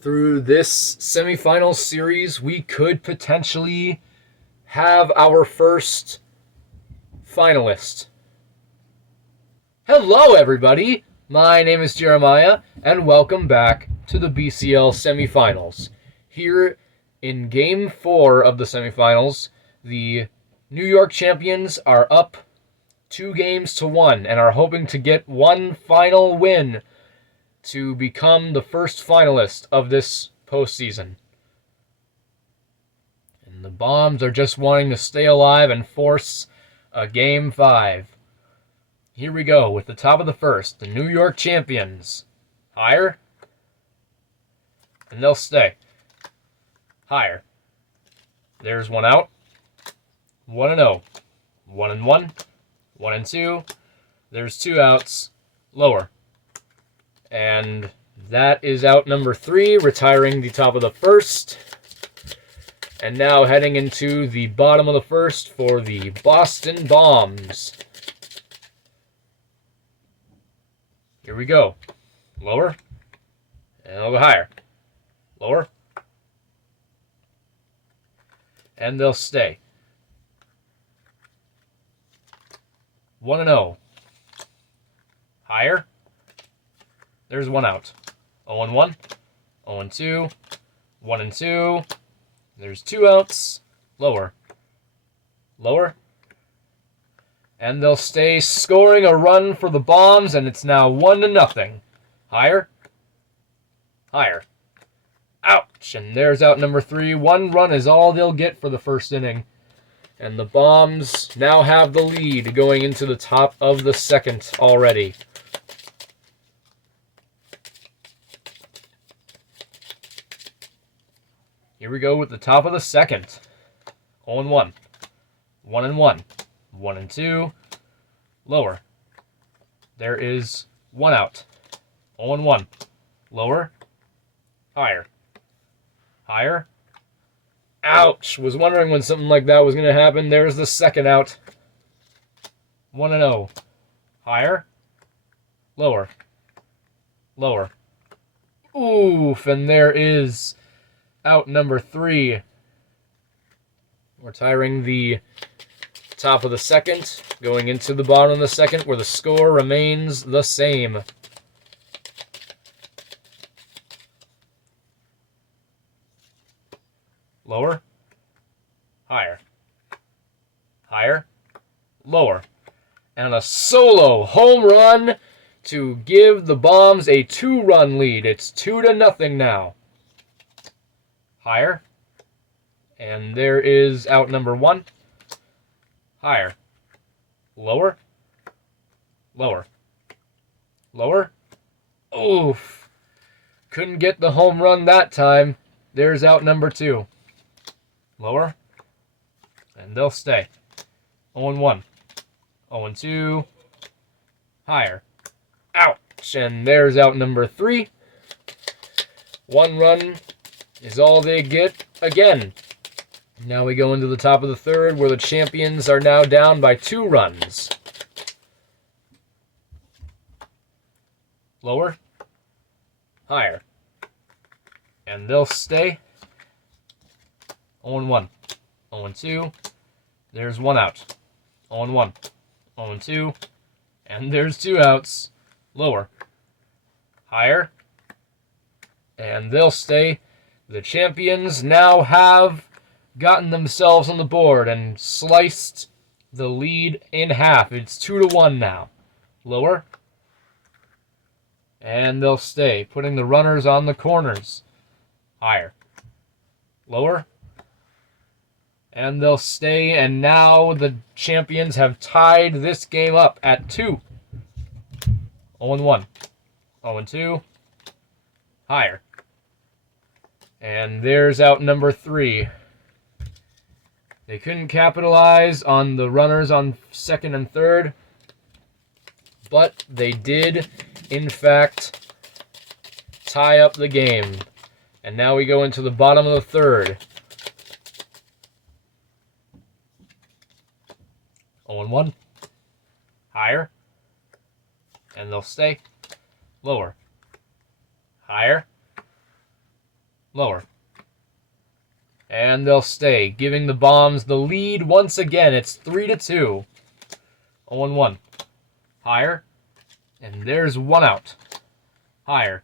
Through this semifinal series, we could potentially have our first finalist. Hello, everybody. My name is Jeremiah, and welcome back to the BCL semifinals. Here in Game 4 of the semifinals, the New York champions are up 2-1 and are hoping to get one final win to become the first finalist of this postseason. And the Bombs are just wanting to stay alive and force a Game 5. Here we go with the top of the first, the New York champions. Higher. And they'll stay. Higher. There's one out. 1-0. 1-1. 1-2. There's two outs. Lower. And that is out number 3, retiring the top of the first. And now heading into the bottom of the first for the Boston Bombs. Here we go. Lower. And I'll go higher. Lower. And they'll stay. 1-0. Higher. There's one out. 0-1. 0-2. 1-2. There's two outs. Lower. Lower. And they'll stay, scoring a run for the Bombs, and it's now 1-0. Higher. Higher. Ouch! And there's out number 3. One run is all they'll get for the first inning. And the Bombs now have the lead going into the top of the second already. Here we go with the top of the second. 0-1. 1-1. 1-2. Lower. There is one out. 0-1. Lower. Higher. Higher. Ouch! Was wondering when something like that was going to happen. There's the second out. 1-0. Higher. Lower. Lower. Oof! And there is out number 3. Retiring the top of the second, going into the bottom of the second, where the score remains the same. Lower. Higher. Higher. Lower. And a solo home run to give the Bombs a 2-run lead. It's 2-0 now. Higher. And there is out number 1. Higher. Lower. Lower. Lower. Oof. Couldn't get the home run that time. There's out number 2. Lower. And they'll stay. 0-1. 0-2. Higher. Ouch. And there's out number 3. One run is all they get again. Now we go into the top of the third, where the champions are now down by 2 runs. Lower. Higher. And they'll stay. 0-1. 0-2. There's one out. 0-1. 0-2. And there's two outs. Lower. Higher. And they'll stay. The champions now have gotten themselves on the board and sliced the lead in half. It's 2-1 now. Lower. And they'll stay, putting the runners on the corners. Higher. Lower. And they'll stay, and now the champions have tied this game up at 2. 0-1. 0-2. Higher. And there's out number 3. They couldn't capitalize on the runners on second and third, but they did, in fact, tie up the game. And now we go into the bottom of the third. 0-1. Higher. And they'll stay. Lower. Higher. lower. And they'll stay, giving the Bombs the lead once again. It's 3-2. 0-1. Higher. And there's one out. Higher.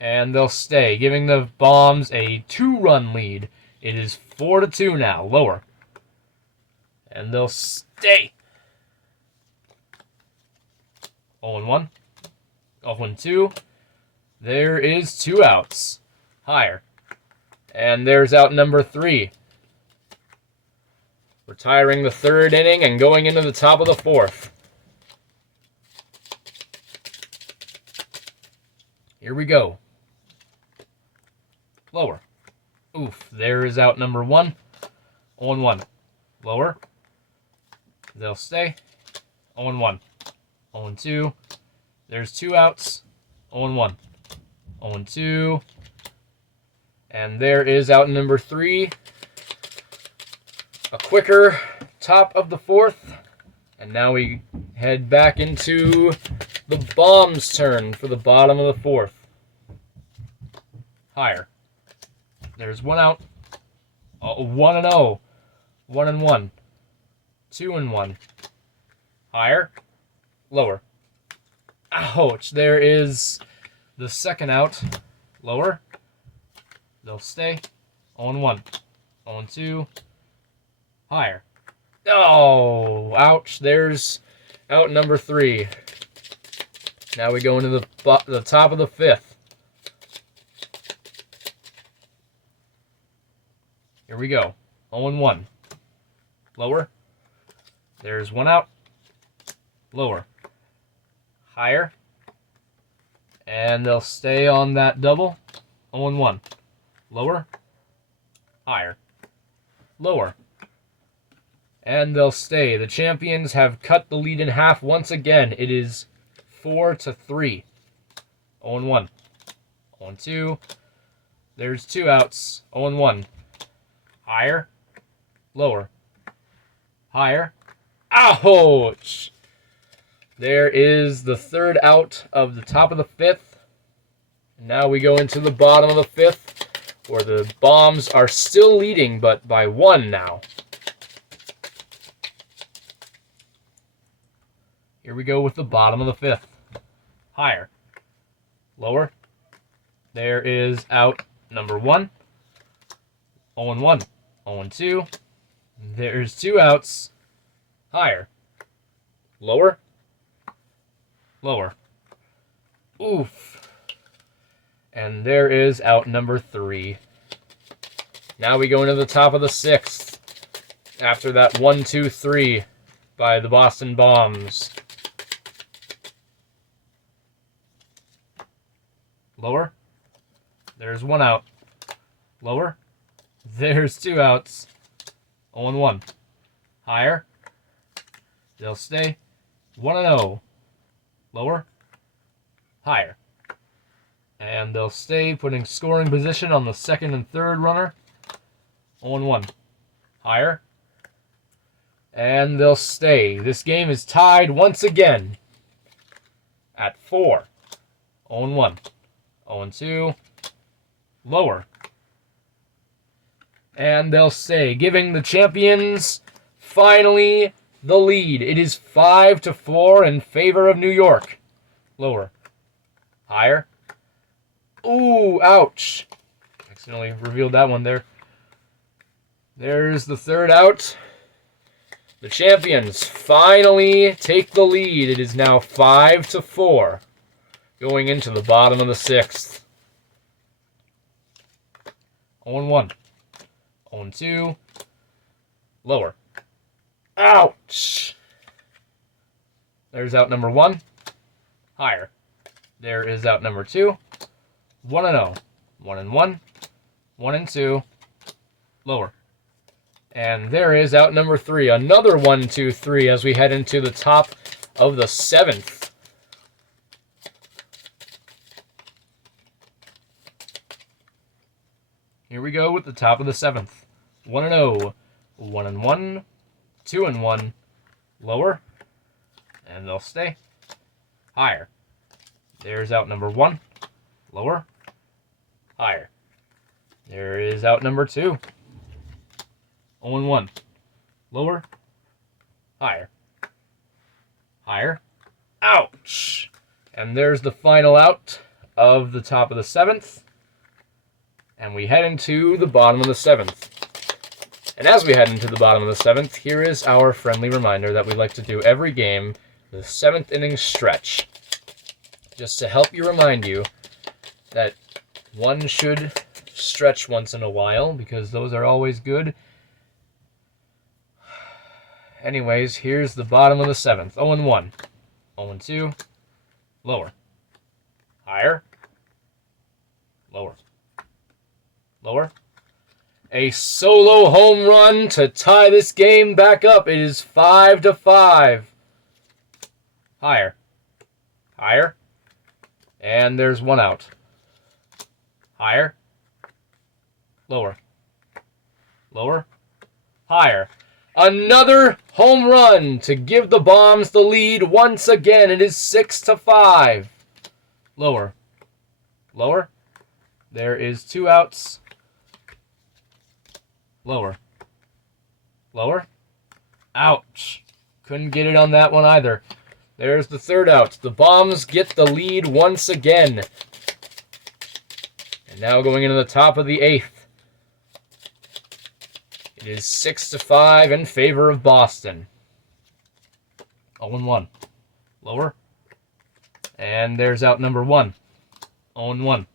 And they'll stay, giving the Bombs a 2-run lead. It is 4-2 now. Lower. And they'll stay. 0-1. 0-2. There is 2 outs. Higher. And there's out number 3. Retiring the 3rd inning and going into the top of the 4th. Here we go. Lower. Oof. There is out number 1. 0-1. Lower. They'll stay. 0-1. 0-2. There's 2 outs. 0-1. 0-2. And there is out number 3. A quicker top of the 4th. And now we head back into the Bombs' turn for the bottom of the 4th. Higher. There's 1 out. 1-0. 1-1. 2-1. Higher. Lower. Ouch. There is the 2nd out. Lower. They'll stay. 0-1. 0-2. Higher. Oh, ouch. There's out number 3. Now we go into the top of the 5th. Here we go. 0-1. Lower. There's 1 out. Lower. Higher. And they'll stay on that double. 0-1. Lower. Higher. Lower. And they'll stay. The champions have cut the lead in half once again. It is 4-3. 0-1. 0-2. There's 2 outs. 0-1. Higher. Lower. Higher. Ouch! There is the 3rd out of the top of the 5th. Now we go into the bottom of the 5th, where the Bombs are still leading, but by 1 now. Here we go with the bottom of the 5th. Higher. Lower. There is out number 1. 0-1. 0-2. There's 2 outs. Higher. Lower. Lower. Oof. And there is out number 3. Now we go into the top of the 6th. After that 1-2-3 by the Boston Bombs. Lower. There's 1 out. Lower. There's 2 outs. 0-1. Higher. They'll stay. 1-0. Lower. Higher. And they'll stay, putting scoring position on the 2nd and 3rd runner. 0-1. Higher. And they'll stay. This game is tied once again at 4. 0-1. 0-2. Lower. And they'll stay, giving the champions finally the lead. It is 5-4 in favor of New York. Lower. Higher. Ooh, ouch. Accidentally revealed that one there. There's the 3rd out. The champions finally take the lead. It is now 5-4 going into the bottom of the 6th. 0-1. 0-2. Lower. Ouch! There's out number 1. Higher. There is out number 2. 1-0. 1-1. 1-2. Lower. And there is out number 3. Another 1-2-3 as we head into the top of the 7th. Here we go with the top of the 7th. 1-0. 1-1. 2-1. Lower. And they'll stay. Higher. There's out number 1. Lower. higher. There is out number 2. 0-1. Lower, higher. Higher. Ouch! And there's the final out of the top of the 7th. And we head into the bottom of the 7th. And as we head into the bottom of the 7th, here is our friendly reminder that we like to do every game, the 7th inning stretch. Just to help you remind you that one should stretch once in a while, because those are always good. Anyways, here's the bottom of the 7th. 0-1. 0-2. Lower. Higher. Lower. Lower. A solo home run to tie this game back up. It is 5-5. Higher. Higher. And there's one out. Higher. Lower. Lower. Higher. Another home run to give the Bombs the lead once again. It is 6-5. Lower. Lower. There is 2 outs. Lower. Lower. Ouch. Couldn't get it on that one either. There's the 3rd out. The Bombs get the lead once again. And now going into the top of the 8th. It is 6-5 in favor of Boston. 0-1. Lower. And there's out number 1. 0-1.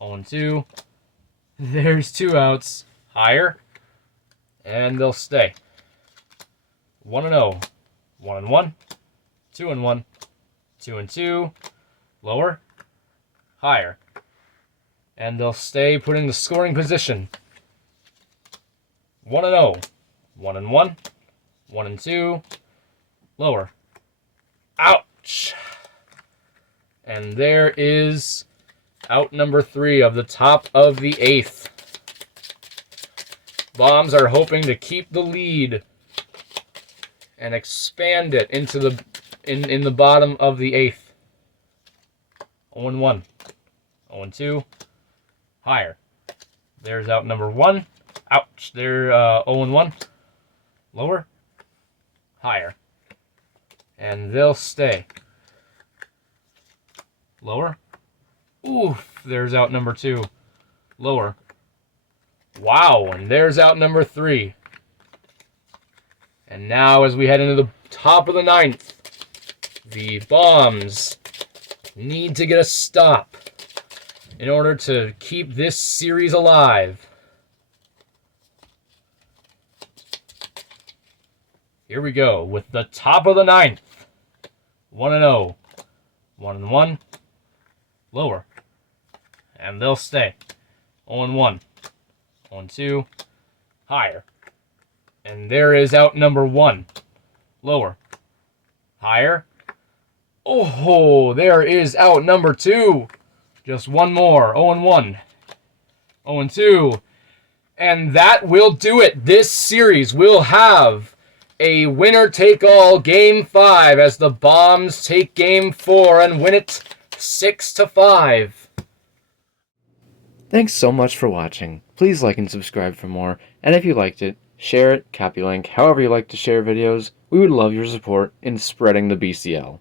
0-2. There's 2 outs. Higher. And they'll stay. 1-0. 1-1. 2-1. 2-2. Lower. Higher. And they'll stay put in the scoring position. 1-0. 1-1. 1-2. Lower. Ouch. And there is out number 3 of the top of the 8th. Bombs are hoping to keep the lead and expand it into the in the bottom of the 8th. 0-1. 0-2. Higher. There's out number 1. Ouch. They're 0-1. Lower. Higher. And they'll stay. Lower. Oof. There's out number 2. Lower. Wow. And there's out number 3. And now as we head into the top of the 9th, the Bombs need to get a stop in order to keep this series alive. Here we go with the top of the 9th. 1-0. 1-1. Lower. And they'll stay. 0-1. 0-2. Higher. And there is out number 1. Lower. Higher. Oh, there is out number 2. Just one more. 0-1. 0-2. And that will do it. This series will have a winner-take-all Game 5 as the Bombs take Game 4 and win it 6-5. Thanks so much for watching. Please like and subscribe for more. And if you liked it, share it, copy link, however you like to share videos. We would love your support in spreading the BCL.